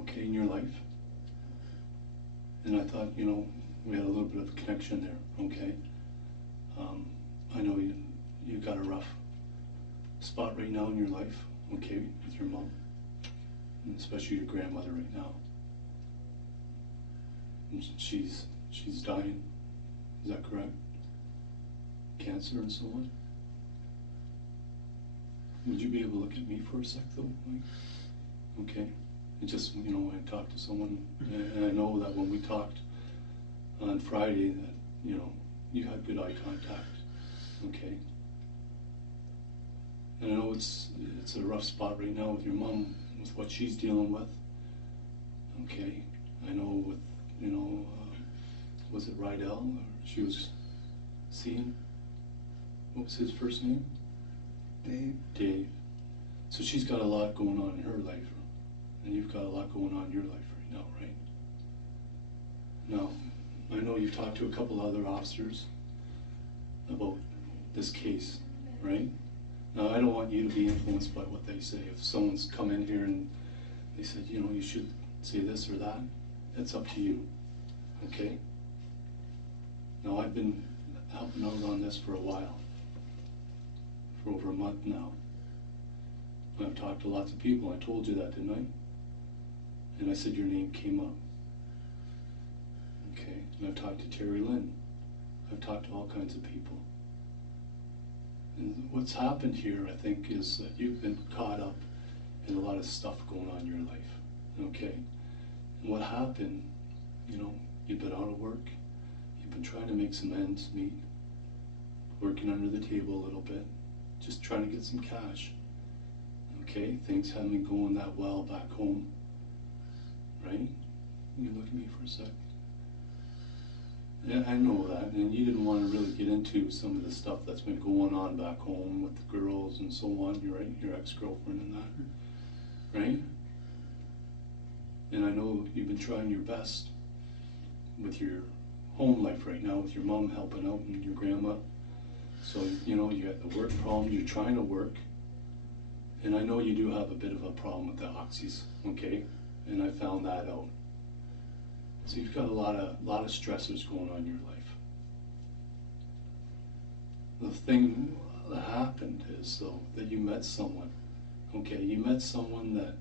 okay, in your life. And I thought, you know, we had a little bit of a connection there, okay? I know you got a rough spot right now in your life, okay, with your mom, and especially your grandmother right now. And she's dying, is that correct? Cancer and so on. Would you be able to look at me for a sec though, Mike? Okay. It just, you know, when I talked to someone, and I know that when we talked on Friday that, you know, you had good eye contact, okay? And I know it's a rough spot right now with your mom, with what she's dealing with, okay? I know with, you know, was it Rydell, or she was seeing, what was his first name? Dave. So she's got a lot going on in her life, and you've got a lot going on in your life right now, right? Now, I know you've talked to a couple other officers about this case, right? Now, I don't want you to be influenced by what they say. If someone's come in here and they said, you know, you should say this or that, that's up to you, okay? Now, I've been helping out on this for a while, for over a month now. I've talked to lots of people. I told you that, didn't I? And I said your name came up. Okay, and I've talked to Terri-Lynne. I've talked to all kinds of people. And what's happened here, I think, is that you've been caught up in a lot of stuff going on in your life, okay? And what happened, you know, you've been out of work, you've been trying to make some ends meet, working under the table a little bit, just trying to get some cash, okay? Things haven't been going that well back home, right? You look at me for a sec. Yeah, I know that, and you didn't want to really get into some of the stuff that's been going on back home with the girls and so on, right? Your ex-girlfriend and that, right? And I know you've been trying your best with your home life right now, with your mom helping out and your grandma. So, you know, you got the work problem, you're trying to work. And I know you do have a bit of a problem with the oxys, okay? And I found that out. So you've got a lot of stressors going on in your life. The thing that happened is, though, that you met someone, okay? You met someone that,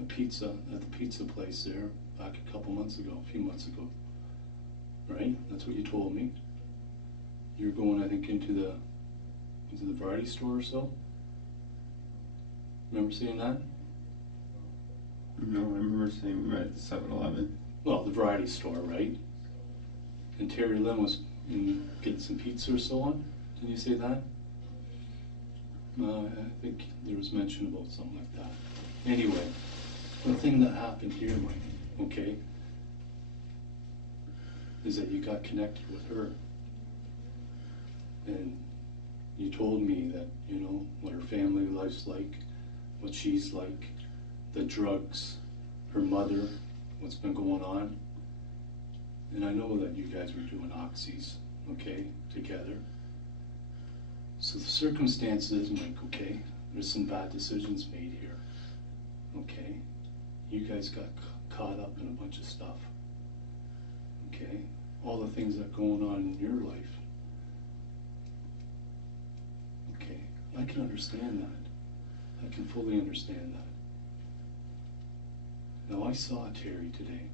at the pizza place there, back a few months ago, right? That's what you told me. You're going, I think, into the variety store or so? Remember saying that? No, I remember saying we met at the 7-Eleven. Well, the variety store, right? And Terri-Lynne was getting some pizza or so on. Didn't you say that? I think there was mention about something like that. Anyway, the thing that happened here, Mike, okay, is that you got connected with her. And you told me that, you know, what her family life's like, what she's like, the drugs, her mother, what's been going on. And I know that you guys were doing oxys, okay, together. So the circumstances, Mike, okay, there's some bad decisions made here, okay? You guys got caught up in a bunch of stuff, okay? All the things that are going on in your life. Okay, I can understand that. I can fully understand that. Now, I saw Terry today,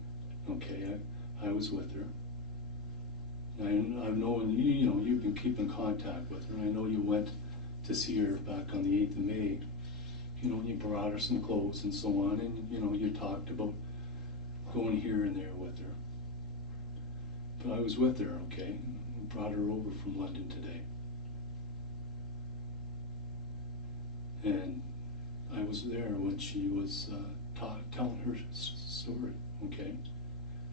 okay? I was with her. I've known, you know, you've been keeping contact with her. I know you went to see her back on the 8th of May. You know, you brought her some clothes and so on, and, you know, you talked about going here and there with her. But I was with her, okay? I brought her over from London today. And I was there when she was telling her story, okay?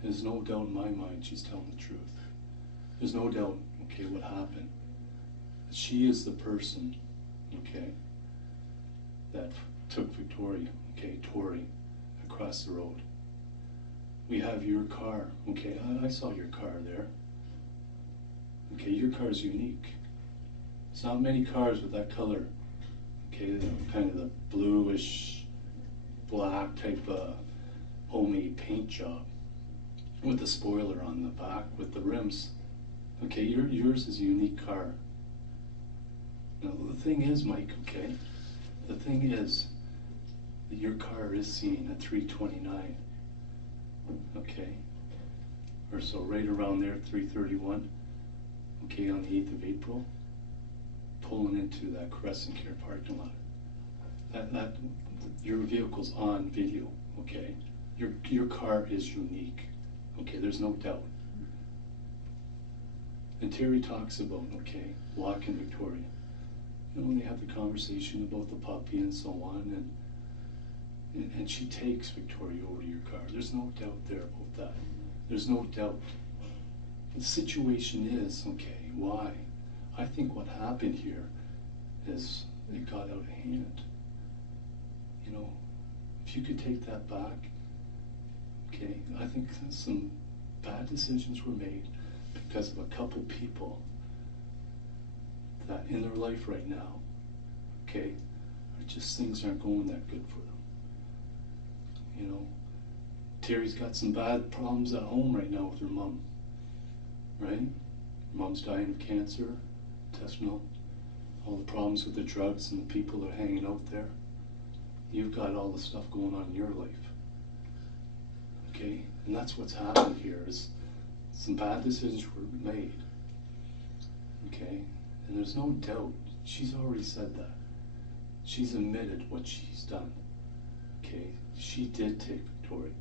There's no doubt in my mind she's telling the truth. There's no doubt, okay, what happened. She is the person, okay, that took Victoria, okay, Tori, across the road. We have your car, okay, I saw your car there. Okay, your car is unique. It's not many cars with that color, okay, kind of the bluish black type of homemade paint job with a spoiler on the back with the rims. Okay, yours is a unique car. Now the thing is, Mike, okay, the thing is that your car is seen at 329, okay, or so right around there, 331, okay, on the 8th of April, pulling into that Crescent Care parking lot. That your vehicle's on video, okay? Your car is unique, okay? There's no doubt. And Terry talks about, okay, walking Victoria. You know, they have the conversation about the puppy and so on, and she takes Victoria over to your car. There's no doubt there about that. There's no doubt. The situation is, okay, why? I think what happened here is it got out of hand. You know, if you could take that back, okay, I think some bad decisions were made because of a couple people that in their life right now, okay, are just things aren't going that good for them. You know, Terry's got some bad problems at home right now with her mom, right? Her mom's dying of cancer, intestinal, all the problems with the drugs and the people that are hanging out there. You've got all the stuff going on in your life, okay? And that's what's happened here is some bad decisions were made, okay? And there's no doubt, she's already said that. She's admitted what she's done, okay? She did take Victoria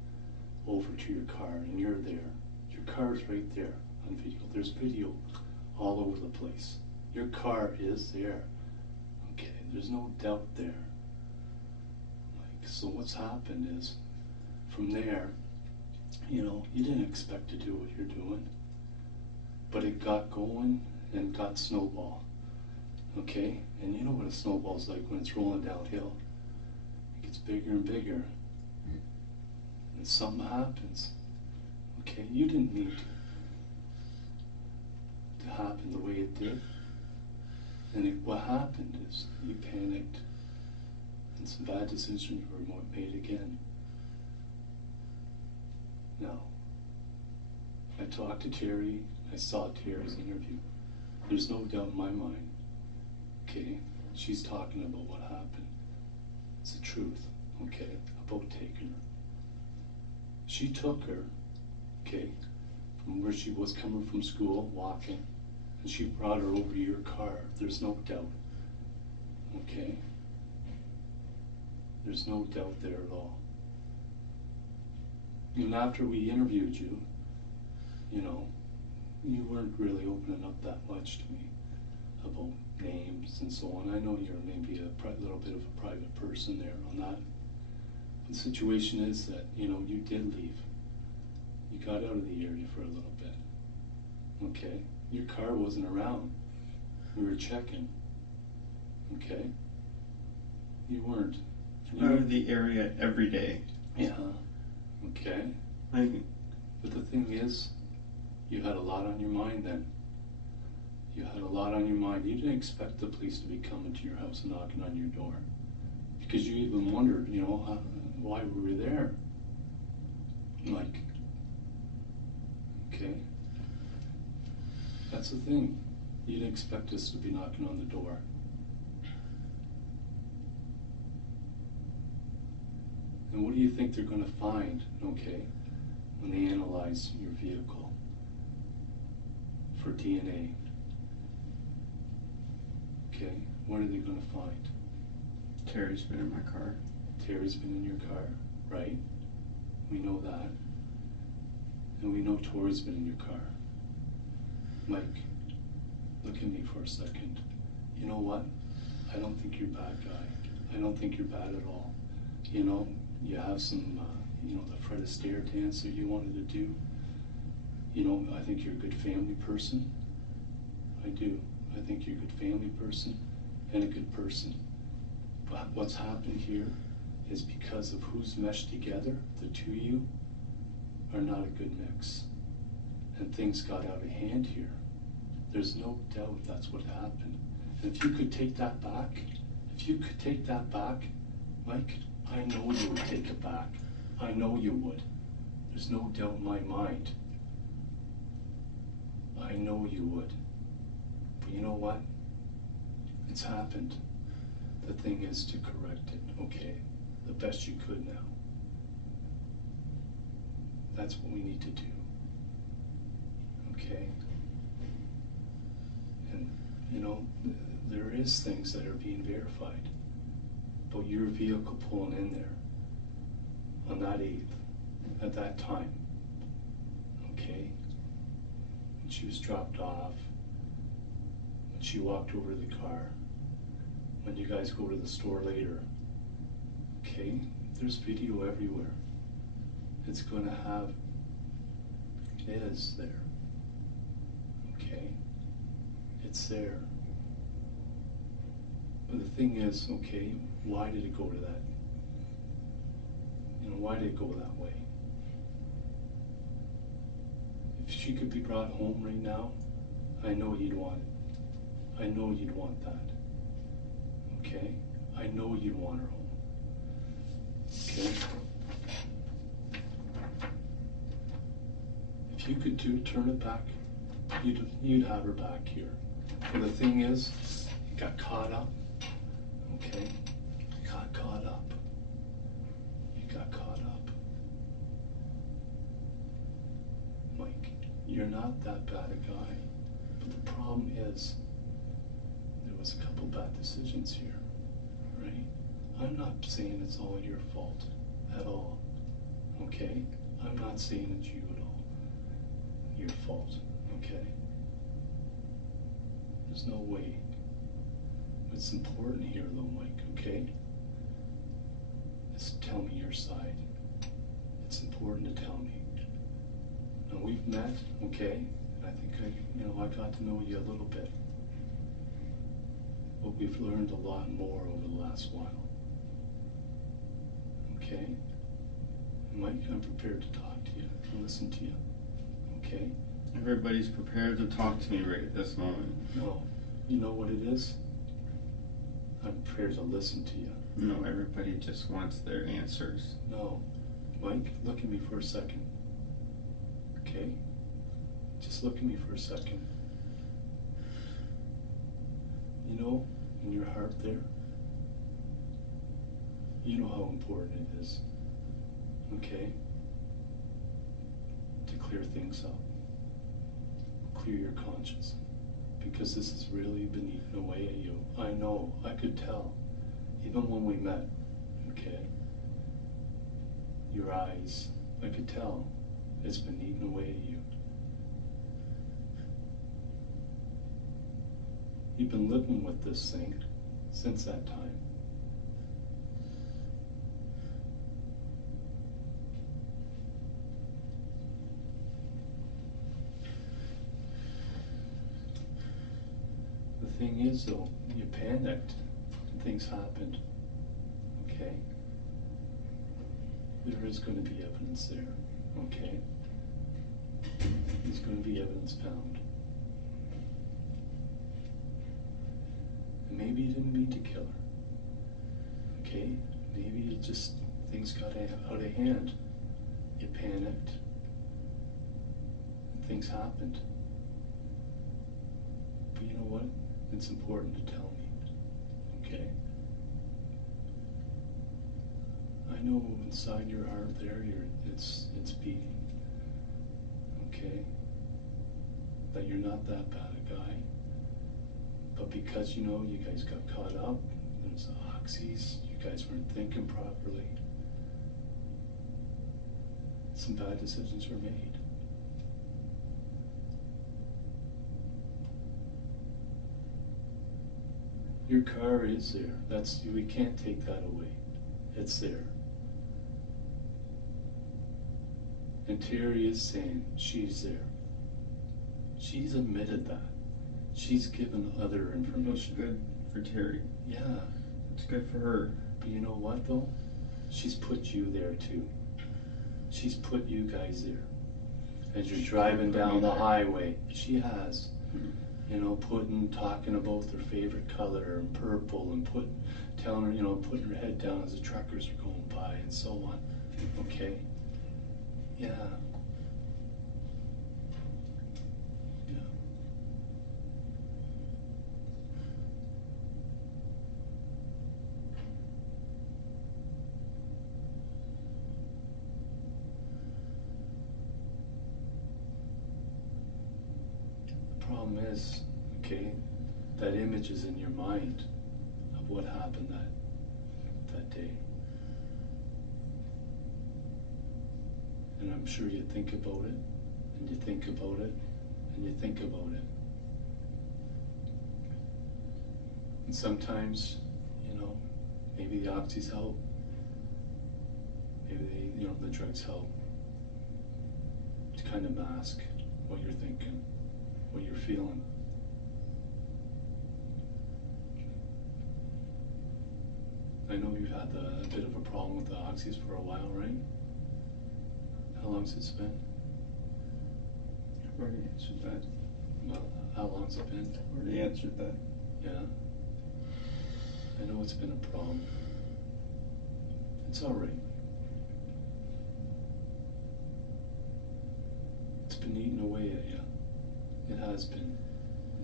over to your car and you're there. Your car's right there on video. There's video all over the place. Your car is there, okay? There's no doubt there. Like, so what's happened is, from there, you know, you didn't expect to do what you're doing, but it got going and got snowball, okay? And you know what a snowball's like when it's rolling downhill. It gets bigger and bigger, and something happens, okay? You didn't need to happen the way it did, and what happened is you panicked, and some bad decisions were made again. Now, I talked to Terry, I saw Terry's interview. There's no doubt in my mind, okay, she's talking about what happened. It's the truth, okay, about taking her. She took her, okay, from where she was coming from school, walking, and she brought her over to your car. There's no doubt, okay? There's no doubt there at all. And after we interviewed you, you know, you weren't really opening up that much to me about names and so on. I know you're maybe a little bit of a private person there on that. The situation is that, you know, you did leave. You got out of the area for a little bit, okay? Your car wasn't around. We were checking, okay? You weren't. Out of the area every day. Yeah, okay. But the thing is, you had a lot on your mind then. You had a lot on your mind. You didn't expect the police to be coming to your house and knocking on your door. Because you even wondered, you know, why we were there. Like, okay. That's the thing. You didn't expect us to be knocking on the door. And what do you think they're going to find, okay, when they analyze your vehicle for DNA? Okay, what are they going to find? Terry's been in my car. Terry's been in your car, right? We know that. And we know Tori's been in your car. Mike, look at me for a second. You know what? I don't think you're a bad guy. I don't think you're bad at all. You know, you have some, you know, the Fred Astaire dance that you wanted to do. You know, I think you're a good family person. I do. I think you're a good family person and a good person. But what's happened here is because of who's meshed together, the two of you are not a good mix. And things got out of hand here. There's no doubt that's what happened. And if you could take that back, Mike, I know you would take it back. I know you would. There's no doubt in my mind. I know you would. But you know what? It's happened. The thing is to correct it, okay? The best you could now. That's what we need to do. Okay? And, you know, there is things that are being verified. But your vehicle pulling in there on that 8th, at that time, okay? When she was dropped off, when she walked over to the car, when you guys go to the store later, okay? There's video everywhere. It's gonna have, it is there, okay? It's there. But the thing is, okay, why did it go to that? You know, why did it go that way? If she could be brought home right now, I know you'd want it. I know you'd want that. Okay? I know you'd want her home. Okay? If you could turn it back, you'd have her back here. But the thing is, you got caught up. Okay? You got caught up. You got caught up. Mike, you're not that bad a guy. But the problem is, there was a couple bad decisions here, right? I'm not saying it's all your fault at all, okay? I'm not saying it's you at all, your fault, okay? There's no way. What's important here though, Mike, okay, is tell me your side. It's important to tell me. Now we've met, okay, and I think I got to know you a little bit. But we've learned a lot more over the last while. Okay? And Mike, I'm prepared to talk to you, to listen to you. Okay? Everybody's prepared to talk to me right at this moment. No. You know what it is? I'm prepared to listen to you. No, everybody just wants their answers. No. Mike, look at me for a second. Okay? Just look at me for a second. You know, in your heart there, you know how important it is, okay, to clear things up, clear your conscience, because this is really been eating away at you. I know, I could tell, even when we met, okay, your eyes, I could tell, it's been eating away at you. You've been living with this thing since that time. The thing is though, you panicked and things happened, okay? There is going to be evidence there, okay? There's going to be evidence found. Maybe you didn't mean to kill her, okay? Maybe it just, things got out of hand. You panicked, and things happened. But you know what? It's important to tell me, okay? I know inside your heart there, it's beating, okay? That you're not that bad a guy. But because, you know, you guys got caught up, there's the oxys, you guys weren't thinking properly, some bad decisions were made. Your car is there. We can't take that away. It's there. And Terri is saying she's there. She's admitted that. She's given other information. That's good for Terri. Yeah. It's good for her. But you know what though? She's put you there too. She's put you guys there. As you're driving down the highway. She has. Mm-hmm. talking about their favorite color and purple, and telling her, putting her head down as the truckers are going by and so on. Okay? Yeah. Yeah. The problem is, okay, that image is in your mind of what happened that day. And I'm sure you think about it, and you think about it, and you think about it. And sometimes, maybe the oxys help. Maybe the drugs help to kind of mask what you're thinking, what you're feeling. I know you've had a bit of a problem with the oxys for a while, right? How long's it been? I've already answered that. Well, how long's it been? I've already answered that. Yeah. I know it's been a problem. It's all right. It's been eating away at you. It has been.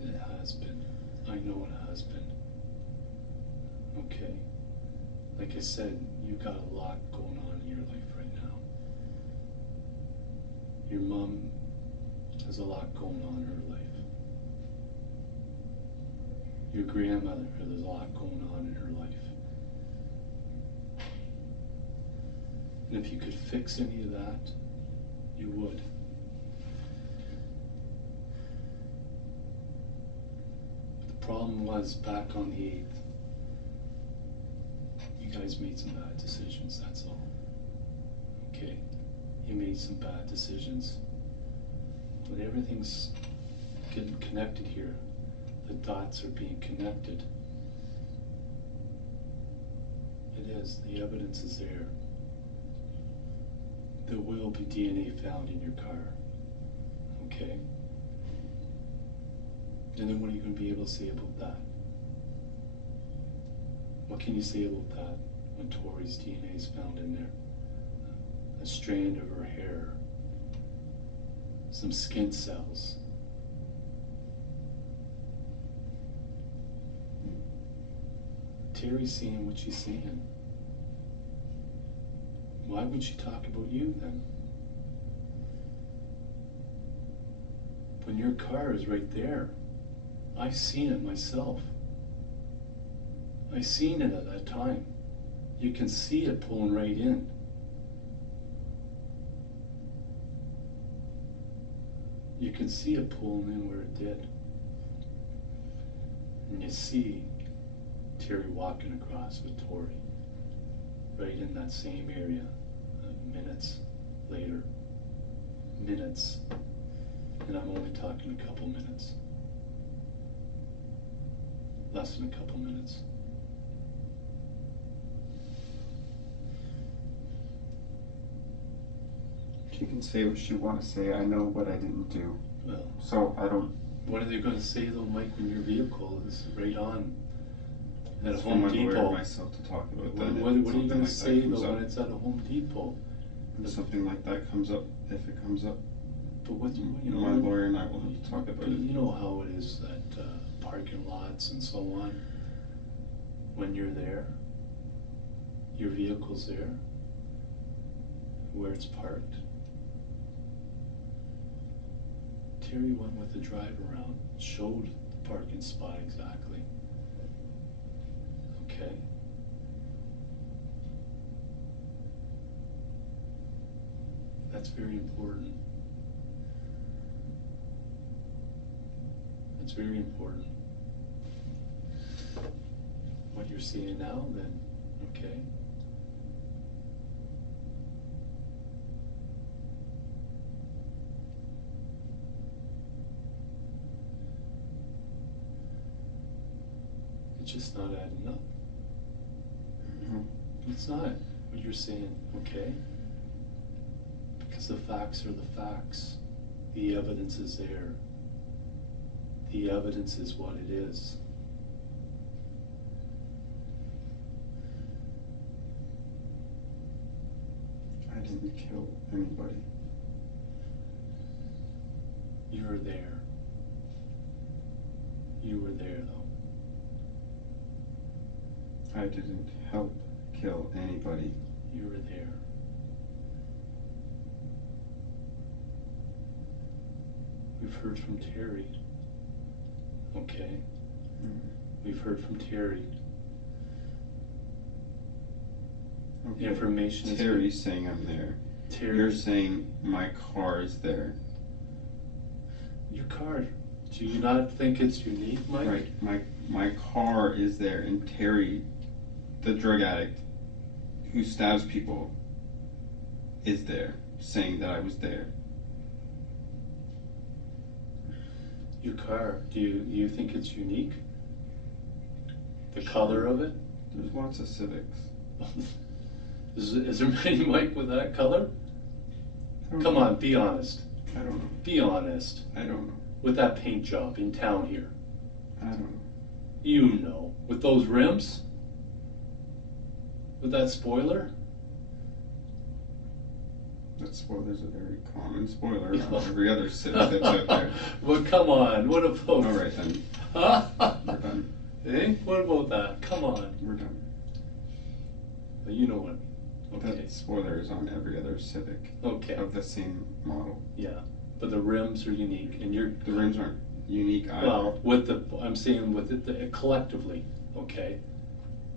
It has been. I know it has been. Okay. Like I said, you've got a lot going on in your life right now. Your mom has a lot going on in her life. Your grandmother, there's a lot going on in her life. And if you could fix any of that, you would. The problem was back on the 8th, you guys made some bad decisions, that's all. Okay? You made some bad decisions. But everything's getting connected here. The dots are being connected. It is. The evidence is there. There will be DNA found in your car. Okay? And then what are you going to be able to say about that? What can you say about that when Tori's DNA is found in there? A strand of her hair, some skin cells. Terry's seeing what she's seeing. Why would she talk about you then? When your car is right there. I've seen it myself. I seen it at that time. You can see it pulling right in. You can see it pulling in where it did. And you see Terri walking across with Tori, right in that same area, minutes later. Minutes. And I'm only talking a couple minutes. Less than a couple minutes. She can say what she wants to say. I know what I didn't do. Well, so I don't. What are they going to say though, Mike, when your vehicle is right on at a That's Home for my lawyer Depot? and myself to talk about that. What are you going to like say comes though up, when it's at a Home Depot? when something like that comes up, if it comes up, But what my lawyer and I will have to talk about but it. you know how it is at parking lots and so on. When you're there, your vehicle's there, where it's parked. Terri went with the drive around, showed the parking spot exactly. Okay? That's very important. That's very important. What you're seeing now, then, okay? It's just not adding up. It's not what you're saying, okay? Because the facts are the facts. The evidence is there. the evidence is what it is. I didn't kill anybody. You were there. You were there, though. I didn't help kill anybody. You were there. We've heard from Terry. Okay. We've heard from Terry. Okay. Information is Terry's saying I'm there. Terry. You're saying my car is there. Your car. Do you not think it's unique, Mike? Right. My car is there, and Terry, the drug addict who stabs people, is there, saying that I was there. Your car. Do you think it's unique? The color of it? There's lots of Civics. Is there many, Mike, with that color? Come on, be honest. I don't know. Be honest. I don't know. With that paint job in town here. I don't know. You know. With those rims? With that spoiler? That spoiler's a very common spoiler on every other Civic that's out there. Well, come on. What about... All right, then. We're done. Eh? What about that? Come on. We're done. Well, you know what? Okay. That spoiler is on every other Civic Okay. of the same model. Yeah. But the rims are unique, and you're... The rims aren't unique either. Well, with the... I'm saying with it collectively, okay?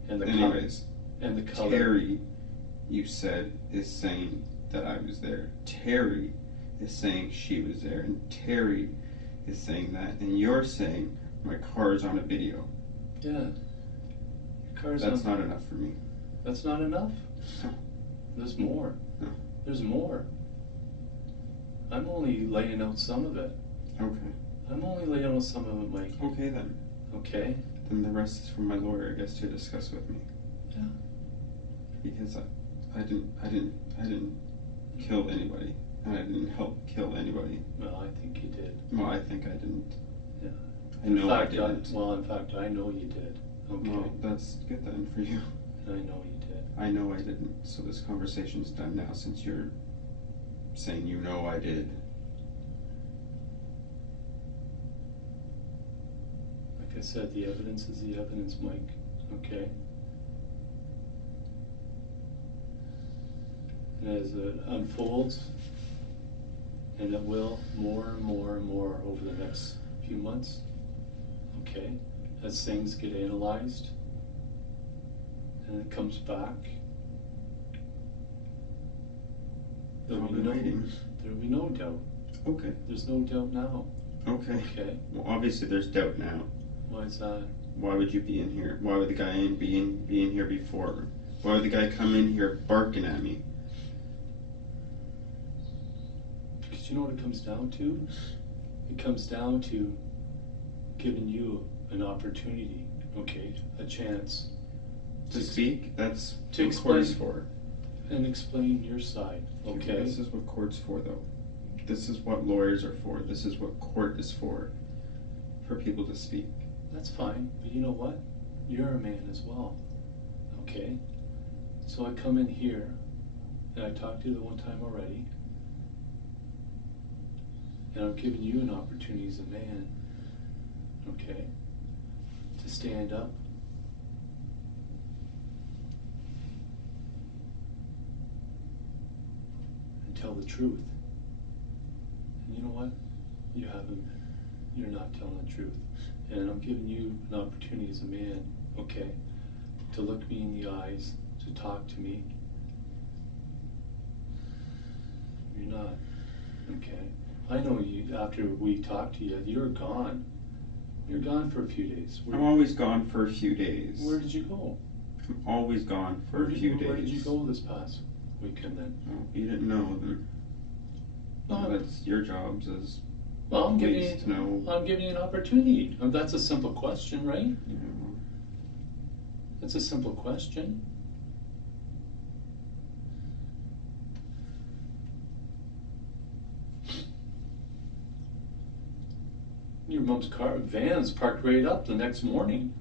And the Anyways, and the color. Terry, you said, is saying that I was there. Terry is saying she was there, and Terry is saying that, and you're saying my car is on a video. Yeah. Your car's That's on... not enough for me. That's not enough? No. There's more. No. There's more. I'm only laying out some of it. Okay. I'm only laying out some of it, Mike. Okay then. Okay? Then the rest is for my lawyer, I guess, to discuss with me. Yeah. Because I didn't kill anybody, and I didn't help kill anybody. Well, I think you did. Well, I think I didn't. Yeah. I know I In fact, didn't. in fact, I know you did. Okay. Well, that's good then for you. I know you did. I know I didn't, so this conversation's done now since you're saying you know I did. Like I said, the evidence is the evidence, Mike. Okay? And as it unfolds, and it will more and more and more over the next few months, okay? As things get analyzed, and it comes back, I'll be waiting. there'll be no doubt. Okay. There's no doubt now. Okay. Okay? Well, obviously there's doubt now. Why is that? Why would you be in here? Why would the guy be in here before? Why would the guy come in here barking at me? Because you know what it comes down to? It comes down to giving you an opportunity, okay, a chance To speak? That's to what court is explain. for. and explain your side, okay? This is what court's for, though. This is what lawyers are for. This is what court is for people to speak. That's fine, but you know what? You're a man as well, okay? So I come in here, and I talked to you the one time already, and I'm giving you an opportunity as a man, okay, to stand up. And tell the truth. And you know what? You're not telling the truth. And I'm giving you an opportunity as a man, okay, to look me in the eyes, to talk to me. You're not, okay? I know you, after we talked to you, you're gone. You're gone for a few days. I'm always gone for a few days. Where did you go? I'm always gone for a few days. Where did you go this past weekend then? Oh, you didn't know then. No. That's your jobs as Well, I'm giving police to know. you an opportunity. That's a simple question, right? You know. That's a simple question. You're mom's van's parked right up the next morning.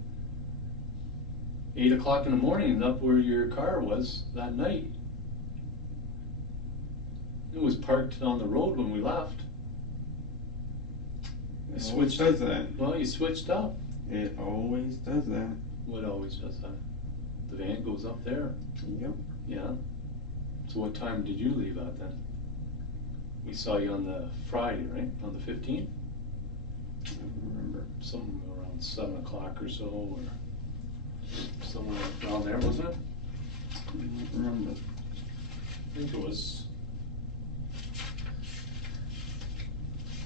8 o'clock in the morning, up where your car was that night. It was parked on the road when we left. It always does that. Well, you switched up. It always does that. What always does that? The van goes up there. Yep. Yeah. So what time did you leave at then? We saw you on the Friday, right? On the 15th? I don't remember. Somewhere around 7 o'clock or so, or somewhere around there, wasn't it? I don't remember. I think it was.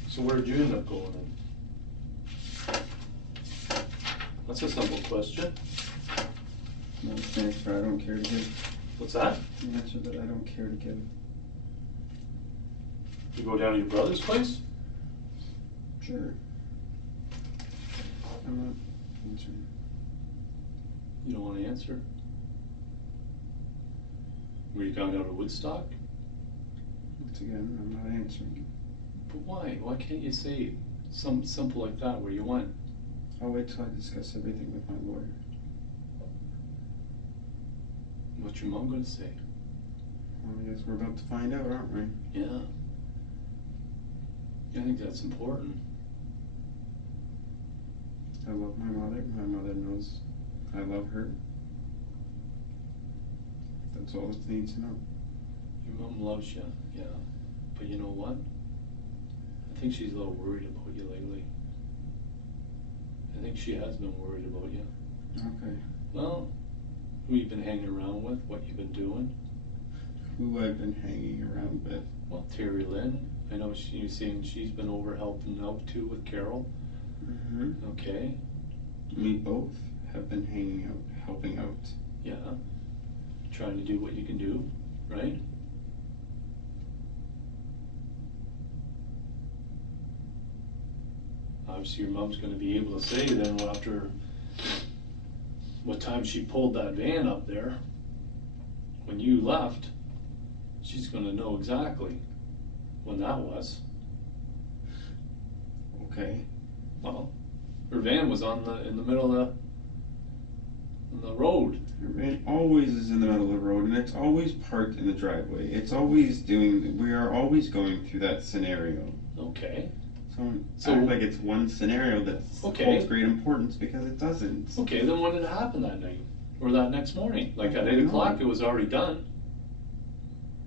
So where'd you end up going in? That's a simple question. No, it's an answer I don't care to give. What's that? An answer that I don't care to give. You go down to your brother's place? Sure. I'm not answering. You don't want to answer? Were you gone down to Woodstock? Once again, I'm not answering. But why? Why can't you say something simple like that where you went? I'll wait till I discuss everything with my lawyer. What's your mom going to say? Well, I guess we're about to find out, aren't we? Yeah. I think that's important. I love my mother. My mother knows I love her. That's all it needs to know. Your mom loves you, yeah. But you know what? I think she's a little worried about you lately. I think she has been worried about you. Okay. Well, who you've been hanging around with, what you've been doing. Who I've been hanging around with. Well, Terri-Lynne. I know you're saying she's been over helping out too with Carol. Mm-hmm. Okay. We both have been hanging out, helping out. Yeah. Trying to do what you can do, right? Obviously your mom's gonna be able to say then after what time she pulled that van up there, when you left, she's gonna know exactly when that was. Okay. Well, her van was in the middle of the road. Her van always is in the middle of the road, and it's always parked in the driveway. It's always we are always going through that scenario. Okay. So act like it's one scenario that Okay. holds great importance, because it doesn't. Okay, then when did it happen that night? Or that next morning? Like at 8 o'clock it was already done.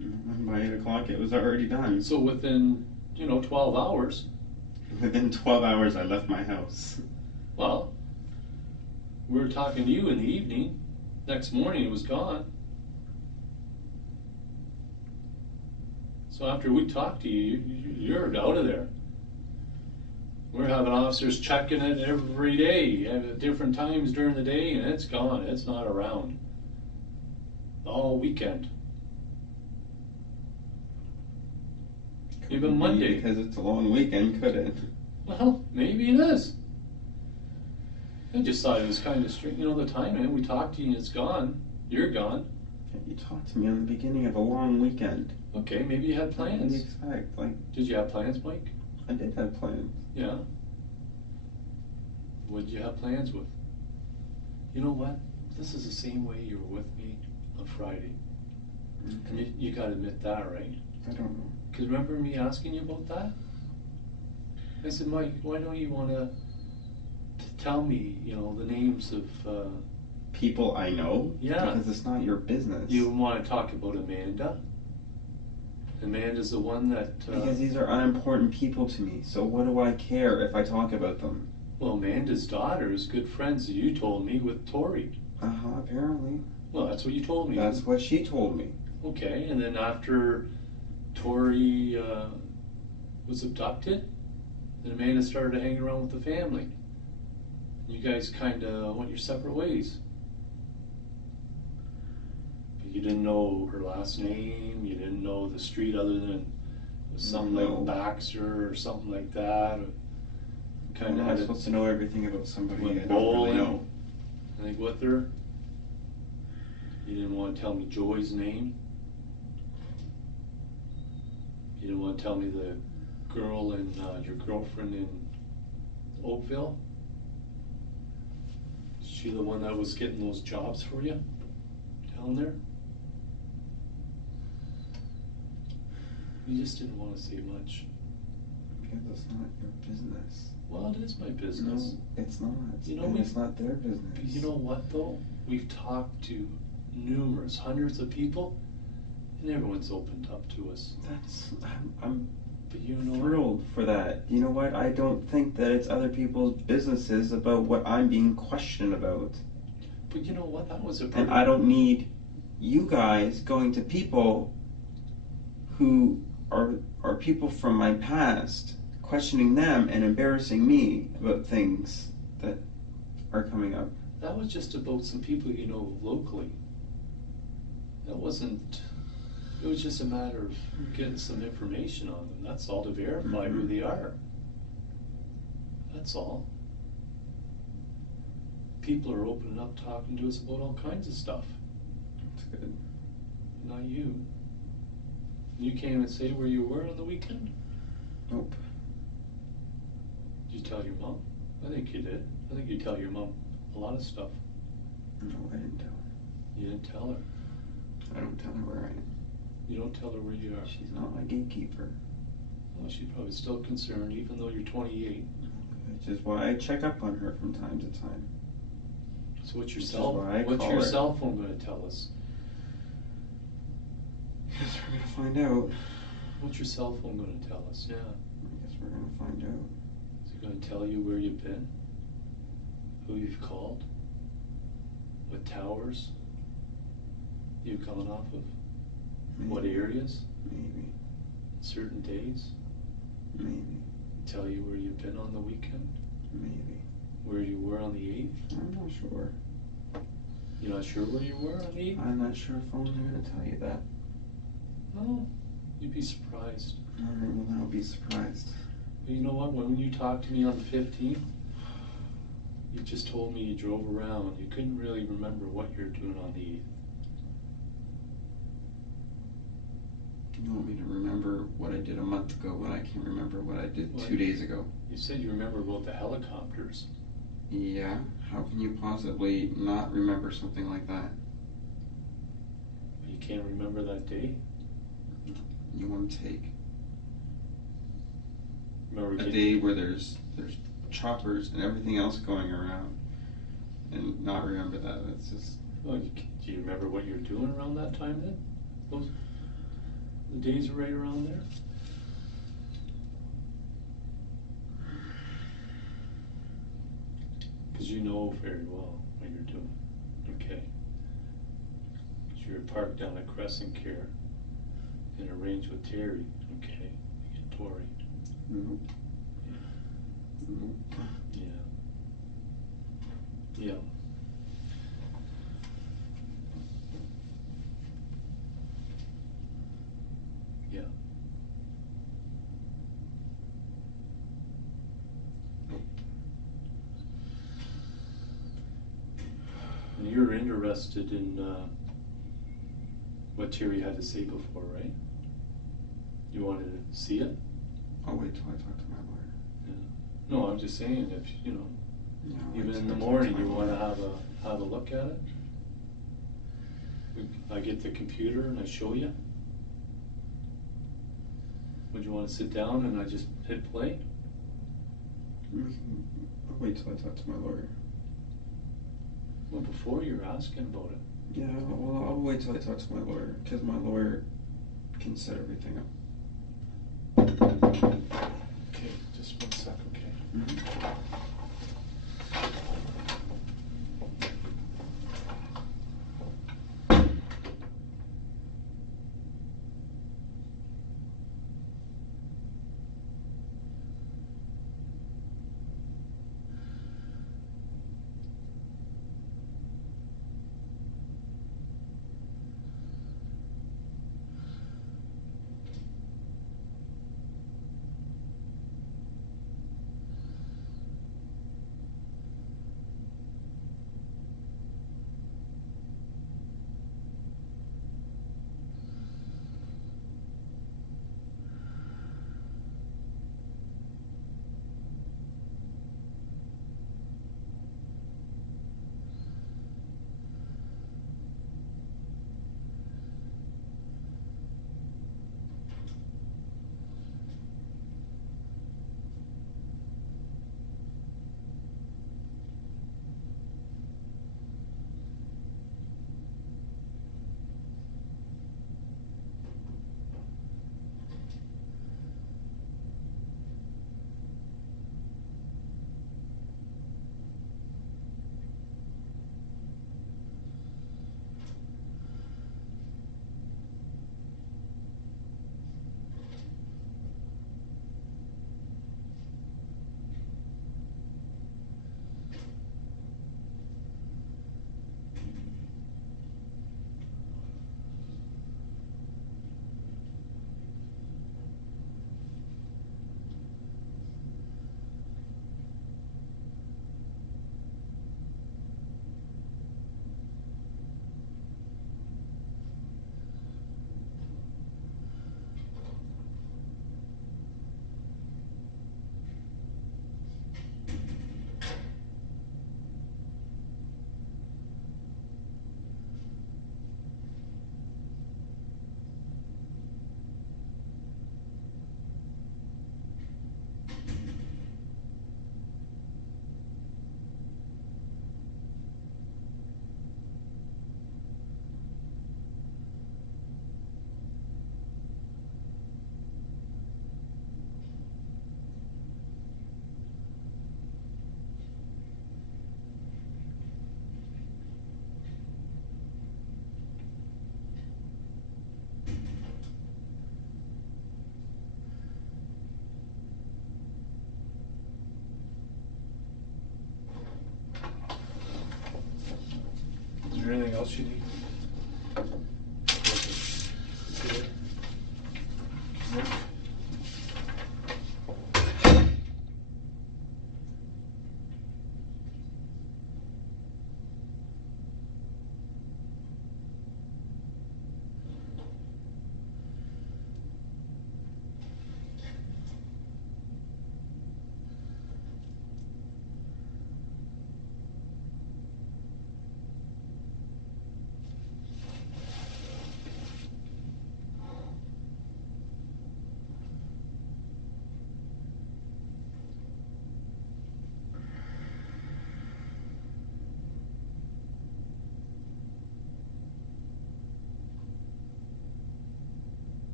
And by 8 o'clock it was already done. So within, 12 hours. Within 12 hours I left my house. Well, we were talking to you in the evening. Next morning it was gone. So after we talked to you, you're out of there. We're having officers checking it every day at different times during the day, and it's gone. It's not around. All weekend. Even Monday. Because it's a long weekend, could it? Well, maybe it is. I just thought it was kind of strange. The timing. We talked to you and it's gone. You're gone. You talked to me on the beginning of a long weekend. Okay, maybe you had What do you plans. expect? Did you have plans, Mike? I did have plans. Yeah. What did you have plans with? You know what? This is the same way you were with me on Friday. And you gotta admit that, right? I don't know. Because remember me asking you about that? I said, Mike, why don't you want to tell me, the names of... People I know? Yeah. Because it's not your business. You want to talk about Amanda? Amanda's the one that... Because these are unimportant people to me, so what do I care if I talk about them? Well, Amanda's daughter is good friends, you told me, with Tori. Uh-huh, apparently. Well, that's what you told me. That's what she told me. Okay, and then after Tori was abducted, then Amanda started to hang around with the family. You guys kind of went your separate ways. But you didn't know her last name, you didn't know the street other than it was something like Baxter or something like that. Kind of I'm supposed to know everything about somebody I don't bowling, really know. I think with her. You didn't want to tell me Joy's name. You didn't want to tell me the girl and your girlfriend in Oakville? Is she the one that was getting those jobs for you down there? You just didn't want to say much. Because it's not your business. Well, it is my business. No, it's not. You know, and it's not their business. You know what though? We've talked to numerous, hundreds of people, and everyone's opened up to us. I'm But you know, thrilled for that. You know what? I don't think that it's other people's businesses about what I'm being questioned about. but you know what? That was a And I don't need you guys going to people who are people from my past, questioning them and embarrassing me about things that are coming up. That was just about some people you know locally. That wasn't. It was just a matter of getting some information on them. That's all, to verify who they are. That's all. People are opening up, talking to us about all kinds of stuff. That's good. Not you. You can't even say where you were on the weekend? Nope. Did you tell your mom? I think you did. I think you tell your mom a lot of stuff. No, I didn't tell her. You didn't tell her. I don't tell her where I am. You don't tell her where you are. She's not my gatekeeper. Well, she's probably still concerned, even though you're 28. Which is why I check up on her from time to time. So what's your Which is why I call her. cell phone going to tell us? Guess we're gonna find out. What's your cell phone going to tell us? Yeah. I guess we're gonna find out. Is it going to tell you where you've been? Who you've called? What towers you've gone off of? Maybe. What areas? Maybe. Certain days? Maybe. Tell you where you've been on the weekend? Maybe. Where you were on the 8th? I'm not sure. You're not sure where you were on the 8th? I'm not sure if phones are gonna tell you that. No, you'd be surprised. Alright, well then I'll be surprised. But you know what, when you talked to me on the 15th, you just told me you drove around. You couldn't really remember what you were doing on the 8th. You want me to remember what I did a month ago when I can't remember what I did What? 2 days ago? You said you remember about the helicopters. Yeah, how can you possibly not remember something like that? But you can't remember that day? You want to take Remember a getting- day where there's choppers and everything else going around and not remember that? That's just... Well, do you remember what you were doing around that time then? The days are right around there? Because you know very well what you're doing. Okay. So you're parked down at Crescent Care and arranged with Terry. Okay. You get Tori. Nope. Yeah. Nope. Yeah. Yeah. Yeah. And you're interested in what Terry had to say before, right? You wanted to see it? I'll wait till I talk to my lawyer. Yeah. No, I'm just saying, if you know, Yeah, I'll wait even in till the I talk morning, my you want to lawyer. have a look at it. I get the computer and I show you. Would you want to sit down and I just hit play? I'll wait till I talk to my lawyer. Well, before you're asking about it. Yeah, well, I'll wait till I talk to my lawyer, because my lawyer can set everything up. Okay, just 1 sec, okay? Is there anything else you need? Here. Nope.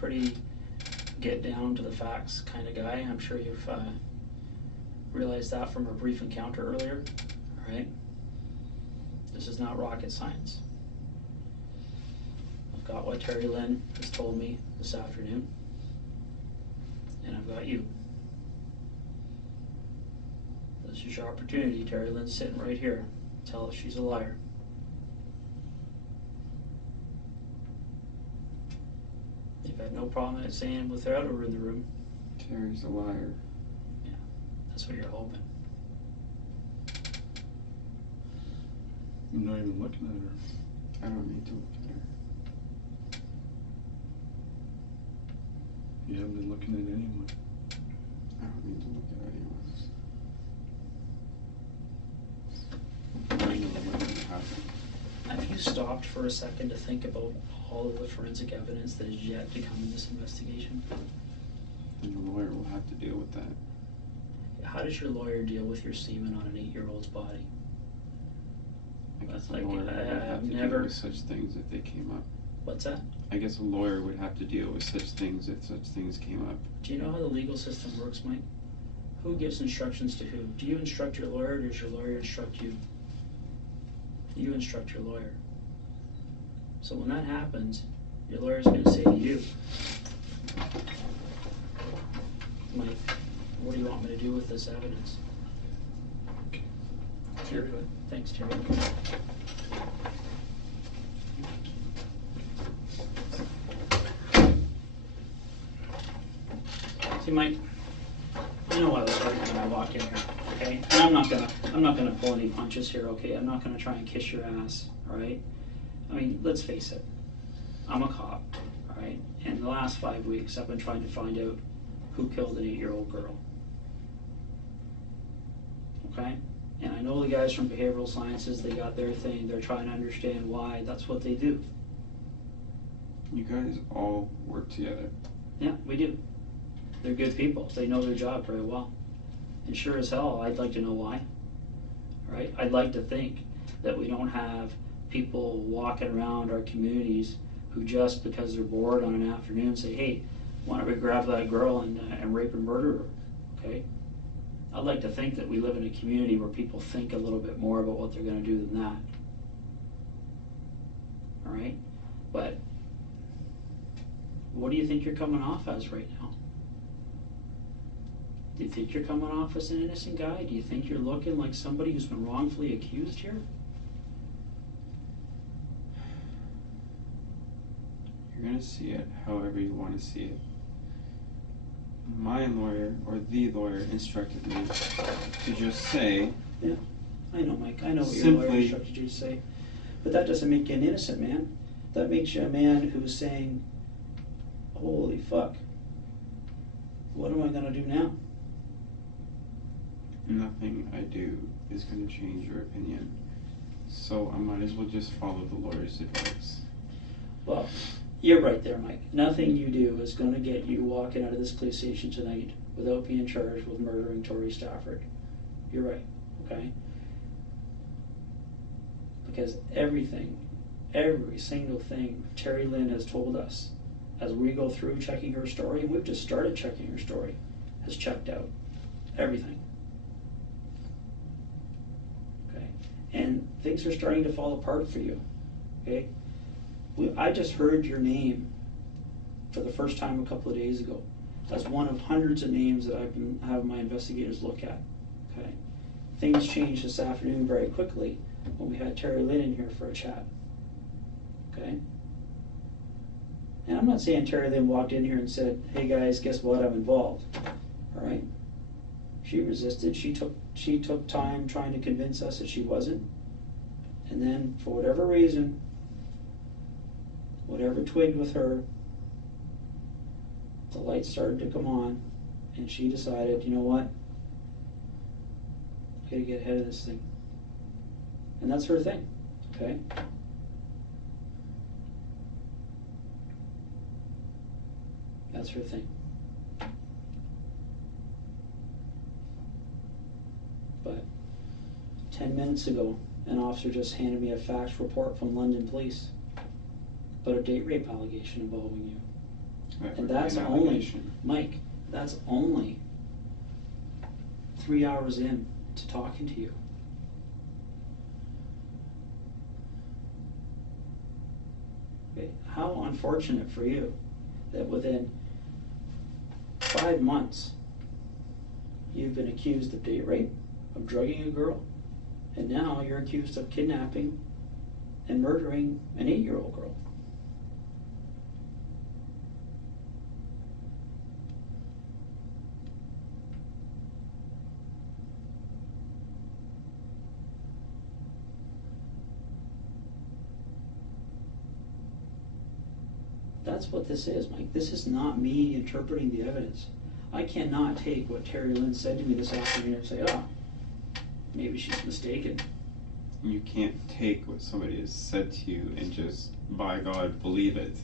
pretty get down to the facts kind of guy. I'm sure you've realized that from our brief encounter earlier. All right. This is not rocket science. I've got what Terri-Lynne has told me this afternoon, and I've got you. This is your opportunity. Terri-Lynne's sitting right here. Tell us she's a liar. You've had no problem at saying without her in the room. Terry's a liar. That's what you're hoping. I'm not even looking at her. I don't need to look at her. You haven't been looking at anyone. I don't need to look at anyone else. I know what happened. Have you stopped for a second to think about all of the forensic evidence that is yet to come in this investigation? And the lawyer will have to deal with that. How does your lawyer deal with your semen on an 8-year-old's body? I guess Like, a lawyer would I have have to never- deal with such things if they came up. What's that? I guess a lawyer would have to deal with such things if such things came up. Do you know how the legal system works, Mike? Who gives instructions to who? Do you instruct your lawyer, or does your lawyer instruct you? You instruct your lawyer. So when that happens, your lawyer's going to say to you, Mike, what do you want me to do with this evidence? Terri-Lynne. Thanks, Terry. See, Mike, I know I was hurting when I walked in here, okay? And I'm not gonna pull any punches here, okay? I'm not gonna try and kiss your ass, all right? I mean, let's face it, I'm a cop, all right? And the last 5 weeks, I've been trying to find out who killed an 8-year-old girl, okay? And I know the guys from behavioral sciences, they got their thing, they're trying to understand why that's what they do. You guys all work together. Yeah, we do. They're good people. They know their job very well. And sure as hell, I'd like to know why. All right? I'd like to think that we don't have people walking around our communities who just because they're bored on an afternoon say, hey, why don't we grab that girl and rape and murder her? Okay? I'd like to think that we live in a community where people think a little bit more about what they're going to do than that. All right? But what do you think you're coming off as right now? Do you think you're coming off as an innocent guy? Do you think you're looking like somebody who's been wrongfully accused here? You're going to see it however you want to see it. My lawyer, or the lawyer, instructed me to just say... Yeah, I know, Mike. I know what your Simply- lawyer instructed you to say. But that doesn't make you an innocent man. That makes you a man who's saying, holy fuck, what am I going to do now? Nothing I do is going to change your opinion. So I might as well just follow the lawyer's advice. Well, you're right there, Mike. Nothing you do is going to get you walking out of this police station tonight without being charged with murdering Tori Stafford. You're right, okay? Because everything, every single thing Terri-Lynne has told us as we go through checking her story, and we've just started checking her story, has checked out. Everything. Okay? And things are starting to fall apart for you, okay? I just heard your name for the first time a couple of days ago as one of hundreds of names that I've been having my investigators look at. Okay, things changed this afternoon very quickly when we had Terri-Lynne in here for a chat. Okay, and I'm not saying Terri-Lynne walked in here and said, "Hey guys, guess what? I'm involved." All right, she resisted. She took time trying to convince us that she wasn't, and then for whatever reason. Whatever twigged with her, the lights started to come on, and she decided, you know what? I gotta get ahead of this thing. And that's her thing, okay? That's her thing. But 10 minutes ago, an officer just handed me a fax report from London Police. But a date rape allegation involving you. That And would be that's an only, allegation. Mike, that's only 3 hours in to talking to you. Okay, how unfortunate for you that within 5 months you've been accused of date rape, of drugging a girl, and now you're accused of kidnapping and murdering an 8-year-old girl. That's what this is, Mike. This is not me interpreting the evidence. I cannot take what Terri-Lynne said to me this afternoon and say, oh, maybe she's mistaken. You can't take what somebody has said to you and just, by God, believe it.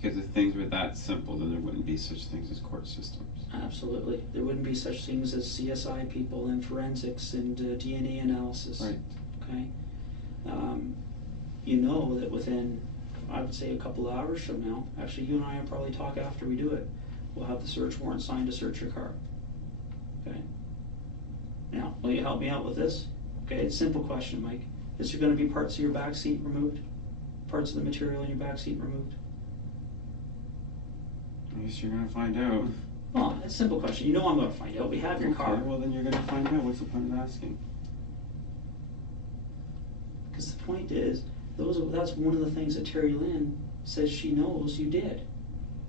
Because if things were that simple, then there wouldn't be such things as court systems. Absolutely. There wouldn't be such things as CSI people and forensics and DNA analysis. Right. Okay? You know that within, I would say, a couple of hours from now, actually you and I will probably talk after we do it, we'll have the search warrant signed to search your car. Okay? Now, will you help me out with this? Okay, it's a simple question, Mike. Is there going to be parts of your back seat removed? Parts of the material in your back seat removed? I guess you're going to find out. Well, it's a simple question. You know I'm going to find out. We have your car. Okay, well then you're going to find out. What's the point of asking? Because the point is, that's one of the things that Terri-Lynne says she knows you did.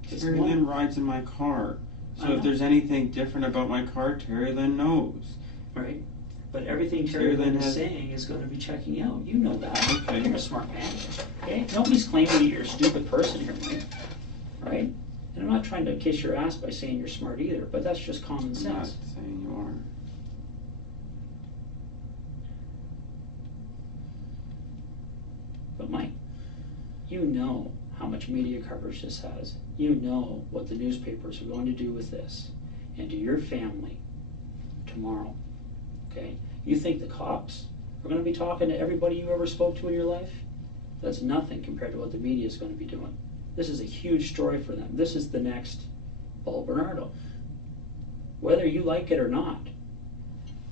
Terri-Lynne rides in my car. So if there's anything different about my car, Terri-Lynne knows. Right? But everything Terri-Lynne is saying is going to be checking out. You know that. Okay. You're a smart man. Okay? Nobody's claiming that you're a stupid person here, Mike. Right? And I'm not trying to kiss your ass by saying you're smart either, but that's just common I'm sense. not saying you are. But Mike, you know how much media coverage this has. You know what the newspapers are going to do with this and to your family tomorrow. Okay? You think the cops are going to be talking to everybody you ever spoke to in your life? That's nothing compared to what the media is going to be doing. This is a huge story for them. This is the next Paul Bernardo. Whether you like it or not,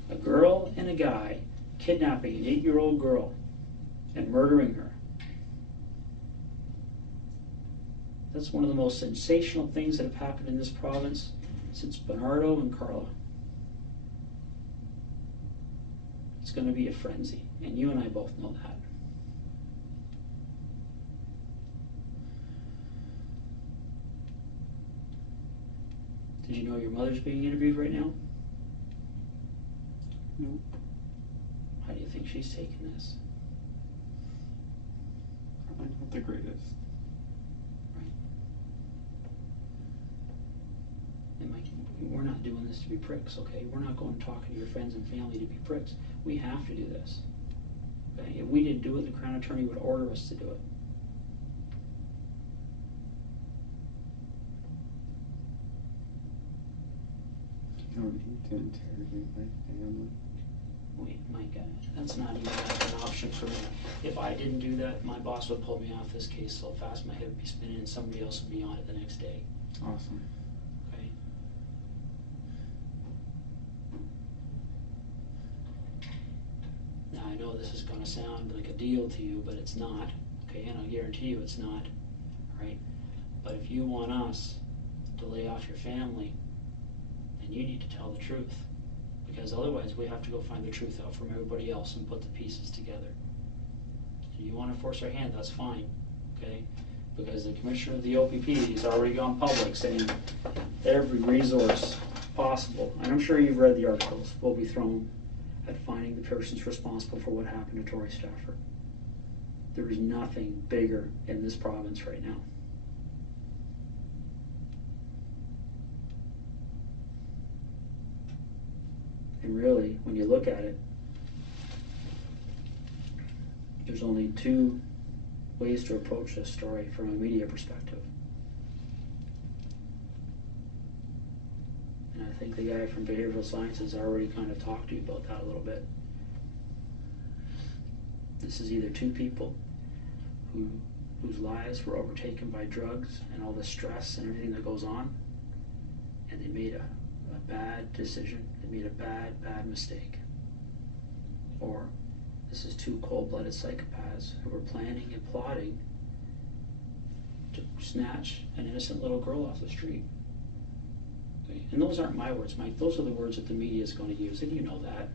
a girl and a guy kidnapping an 8-year-old girl and murdering her. That's one of the most sensational things that have happened in this province since Bernardo and Carla. It's going to be a frenzy, and you and I both know that. Did you know your mother's being interviewed right now? Nope. How do you think she's taking this? Probably not the greatest. And Mike, we're not doing this to be pricks, okay? We're not going talking to your friends and family to be pricks. We have to do this. Okay? If we didn't do it, the Crown Attorney would order us to do it. You don't need to interrogate my family. Wait, Mike, that's not even an option for me. If I didn't do that, my boss would pull me off this case so fast my head would be spinning and somebody else would be on it the next day. Awesome. Okay? Now, I know this is going to sound like a deal to you, but it's not. Okay, and I'll guarantee you it's not. Right? But if you want us to lay off your family, then you need to tell the truth. Because otherwise we have to go find the truth out from everybody else and put the pieces together. So you want to force our hand, that's fine. Okay? Because the commissioner of the OPP has already gone public saying every resource possible, and I'm sure you've read the articles, will be thrown at finding the persons responsible for what happened to Tori Stafford. There is nothing bigger in this province right now. And really, when you look at it, there's only two ways to approach this story from a media perspective. And I think the guy from behavioral sciences already kind of talked to you about that a little bit. This is either two people whose lives were overtaken by drugs and all the stress and everything that goes on, and they made a bad decision, they made a bad mistake. Or this is two cold-blooded psychopaths who were planning and plotting to snatch an innocent little girl off the street. Okay? And those aren't my words, Mike. Those are the words that the media is going to use, and you know that.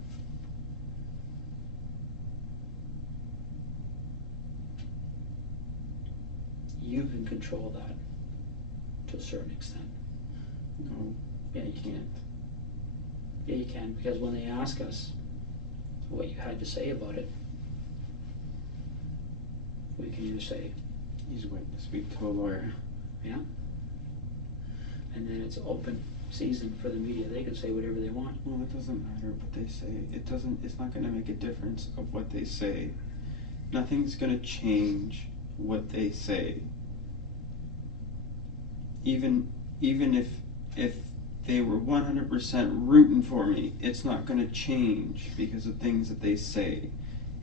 You can control that to a certain extent. No. Yeah, you can. Yeah, you can, because when they ask us what you had to say about it, we can either say, He's waiting to speak to a lawyer. Yeah? And then it's open season for the media. They can say whatever they want. Well, it doesn't matter what they say. It's not gonna make a difference of what they say. Nothing's gonna change what they say. Even if they were 100% rooting for me, it's not gonna change because of things that they say.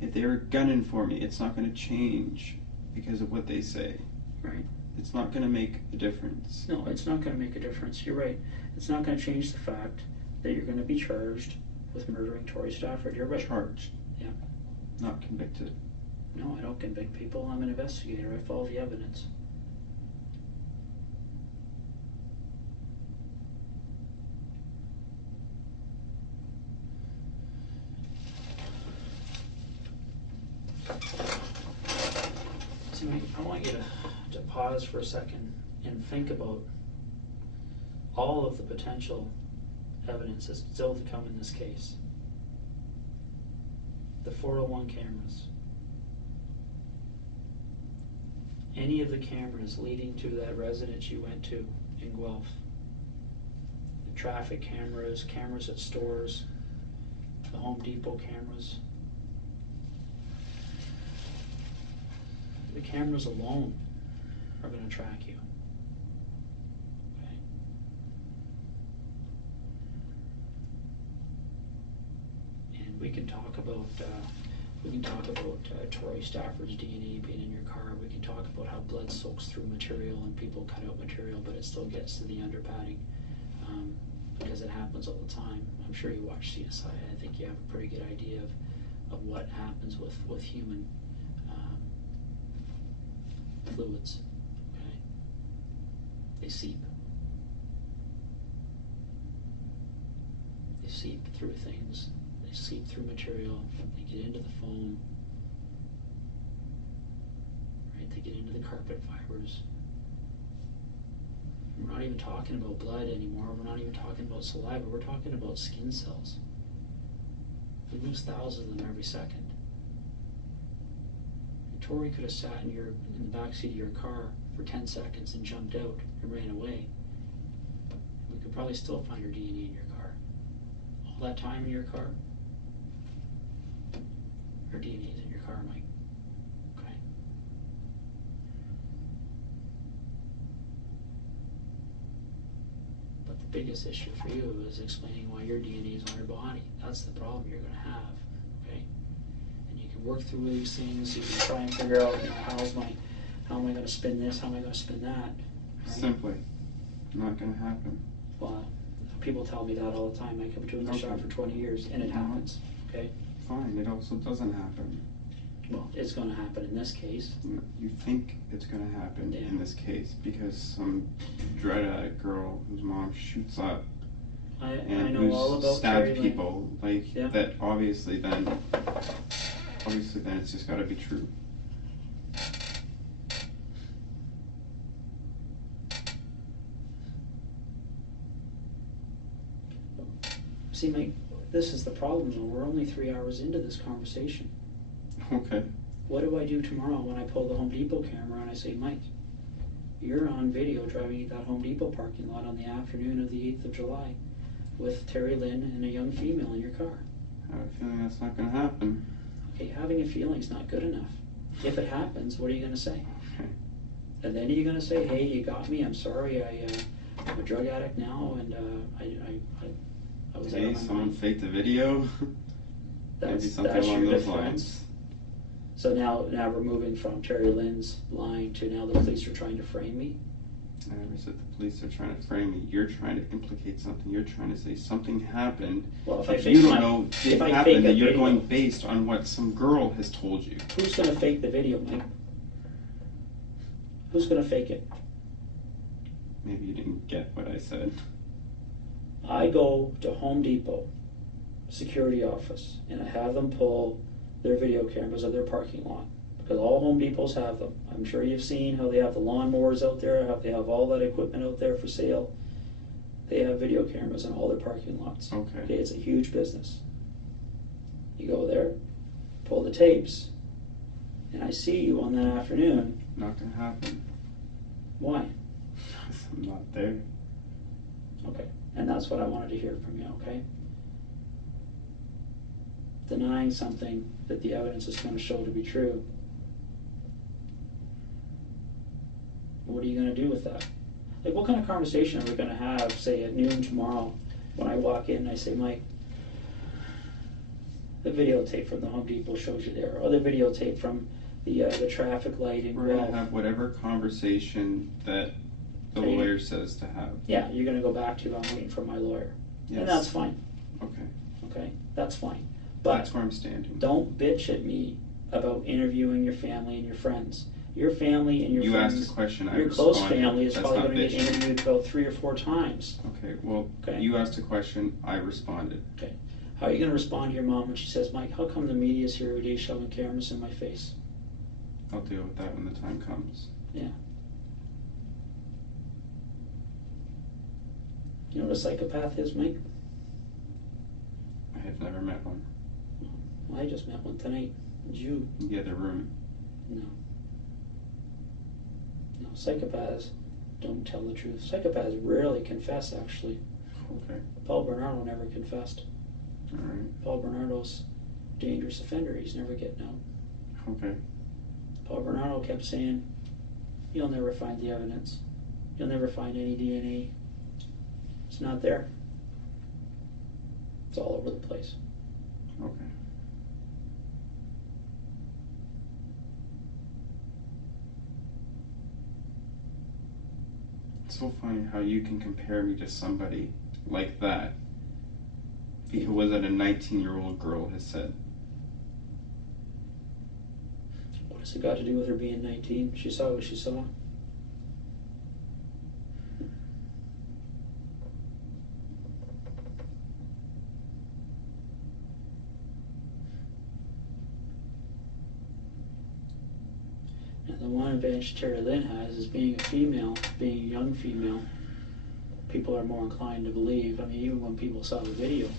If they were gunning for me, it's not gonna change because of what they say. Right. It's not gonna make a difference. No, it's not going to make a difference. You're right. It's not going to change the fact that you're going to be charged with murdering Tori Stafford. You're right. Charged. Yeah. Not convicted. No, I don't convict people. I'm an investigator. I follow the evidence. See, I want you to pause for a second and think about all of the potential evidence that's still to come in this case. The 401 cameras. Any of the cameras leading to that residence you went to in Guelph. The traffic cameras, cameras at stores, the Home Depot cameras. The cameras alone are going to track you. Okay? And we can talk about Tori Stafford's DNA being in your car. We can talk about how blood soaks through material and people cut out material, but it still gets to the underpadding because it happens all the time. I'm sure you watch CSI. I think you have a pretty good idea of what happens with human fluids. Okay, they seep. They seep through things. They seep through material. They get into the foam. Right? They get into the carpet fibers. We're not even talking about blood anymore. We're not even talking about saliva. We're talking about skin cells. We lose thousands of them every second. Tori could have sat in the backseat of your car for 10 seconds and jumped out and ran away. We could probably still find her DNA in your car. All that time in your car, her DNA is in your car, Mike. Okay. But the biggest issue for you is explaining why your DNA is on her body. That's the problem you're going to have. Work through these things. You can try and figure out, how am I going to spin this? How am I going to spin that? Right? Simply not going to happen. Well, people tell me that all the time. I've been doing this job for 20 years, and it happens. Okay. Fine. It also doesn't happen. Well, it's going to happen in this case. You think it's going to happen in this case because some drug addict girl whose mom shoots up I and know all about stabbed Terri-Lynne. people that obviously then it's just got to be true. See, Mike, this is the problem though. We're only 3 hours into this conversation. Okay. What do I do tomorrow when I pull the Home Depot camera and I say, Mike, you're on video driving that Home Depot parking lot on the afternoon of the 8th of July with Terri-Lynne and a young female in your car? I have a feeling that's not going to happen. Okay, having a feeling is not good enough. If it happens, what are you going to say? Okay. And then are you going to say, hey, you got me, I'm sorry, I'm a drug addict now, and I was out Hey, of my someone mind. faked the video? Maybe That's something your along those defense. lines. So now we're moving from Terri-Lynne's lying to now the police are trying to frame me? I never said the police are trying to frame me. You're trying to implicate something. You're trying to say something happened. Well, if I If fake you don't my- know if it I fake happened, a that you're video- going based on what some girl has told you. Who's going to fake the video, Mike? Who's going to fake it? Maybe you didn't get what I said. I go to Home Depot security office and I have them pull their video cameras of their parking lot, because all Home Depots have them. I'm sure you've seen how they have the lawnmowers out there, how they have all that equipment out there for sale. They have video cameras in all their parking lots. Okay. It's a huge business. You go there, pull the tapes, and I see you on that afternoon. Not gonna happen. Why? I'm not there. Okay, and that's what I wanted to hear from you, okay? Denying something that the evidence is gonna show to be true. What are you gonna do with that? Like, what kind of conversation are we gonna have, say, at noon tomorrow, when I walk in and I say, Mike, the videotape from the Home Depot shows you there, or the videotape from the traffic light in We're gonna Guelph. have whatever conversation that the Okay. lawyer says to have. Yeah, you're gonna go back to, I'm waiting for my lawyer. Yes. And that's fine, Okay, okay? That's fine. But that's where I'm standing. don't bitch at me about interviewing your family and your friends. Your family and your You friends, asked a question, I your close responded. family is That's probably not gonna get bitching. interviewed about 3 or 4 times. Okay, well, Okay. you asked a question, I responded. How are you gonna respond to your mom when she says, Mike, how come the media's here every day shoving cameras in my face? I'll deal with that when the time comes. You know what a psychopath is, Mike? I have never met one. Well, I just met one tonight. It's you. In the other room. No. No, psychopaths don't tell the truth. Psychopaths rarely confess, actually. Okay, Paul Bernardo never confessed. alright, Paul Bernardo's dangerous offender. He's never getting out. okay. Paul Bernardo kept saying, you'll never find the evidence. You'll never find any DNA. It's not there. It's all over the place. Okay. It's so funny how you can compare me to somebody like that because what a 19-year-old girl has said. What has it got to do with her being 19? She saw what she saw. And the one advantage Terri-Lynne has is being a female, being a young female. People are more inclined to believe. I mean, even when people saw the video,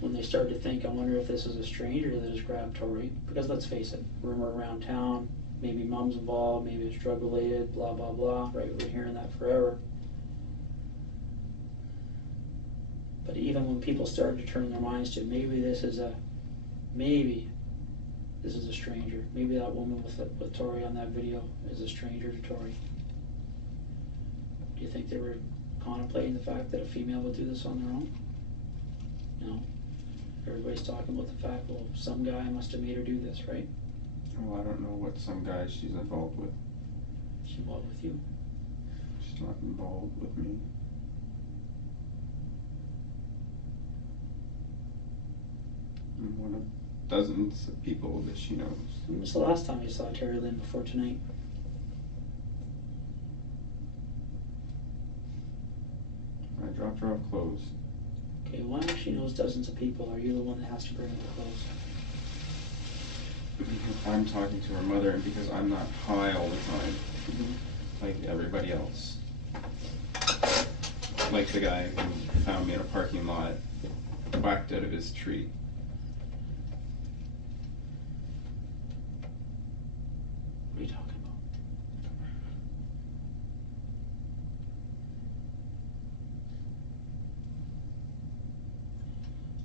when they started to think, I wonder if this is a stranger that has grabbed Tori. Because let's face it, rumor around town, maybe mom's involved, maybe it's drug related, blah, blah, blah, right? We've been hearing that forever. But even when people started to turn their minds to maybe this is a stranger. Maybe that woman with Tori on that video is a stranger to Tori. Do you think they were contemplating the fact that a female would do this on their own? No. Everybody's talking about the fact, well, some guy must have made her do this, right? Well, I don't know what some guy she's involved with. She's involved with you. She's not involved with me. I'm one of dozens of people that she knows. When was the last time you saw Terri-Lynne before tonight? I dropped her off clothes. Okay, one actually knows dozens of people. Are you the one that has to bring her the clothes? Because I'm talking to her mother and because I'm not high all the time, like everybody else. Like the guy who found me in a parking lot, whacked out of his tree. What are you talking about?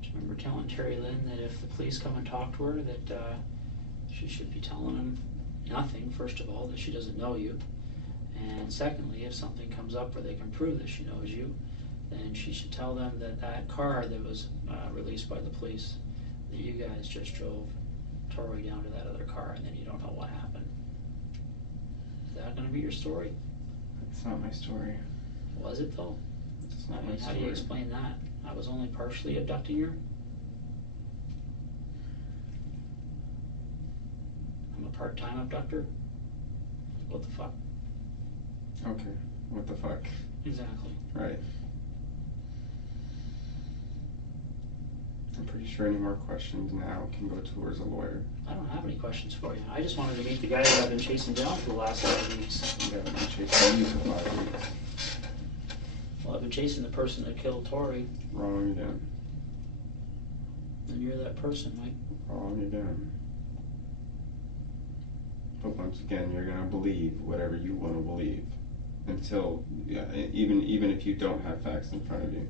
Do you remember telling Terri-Lynne that if the police come and talk to her, that she should be telling them nothing, first of all, that she doesn't know you. And secondly, if something comes up where they can prove that she knows you, then she should tell them that that car that was released by the police, that you guys just drove Tori down to that other car and then you don't know what happened. Is that gonna be your story? That's not my story. Was it though? It's I not mean, my how do you story. explain that? I was only partially abducting her? I'm a part-time abductor? What the fuck? Okay, what the fuck? Exactly. Right. I'm pretty sure any more questions now can go towards a lawyer. I don't have any questions for you. I just wanted to meet the guy that I've been chasing down for the last 5 weeks. You haven't been chasing you for 5 weeks. Well, I've been chasing the person that killed Tori, Wrong again. and you're that person, Mike. Wrong again. But once again, you're gonna believe whatever you wanna believe until, yeah, even if you don't have facts in front of you.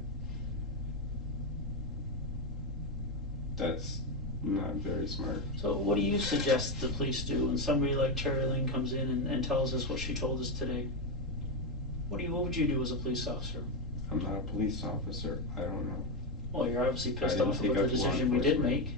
That's not very smart. So what do you suggest the police do when somebody like Terri-Lynne comes in and tells us what she told us today? What would you do as a police officer? I'm not a police officer. I don't know. Well, you're obviously I pissed didn't off take about the up law decision we did enforcement. make.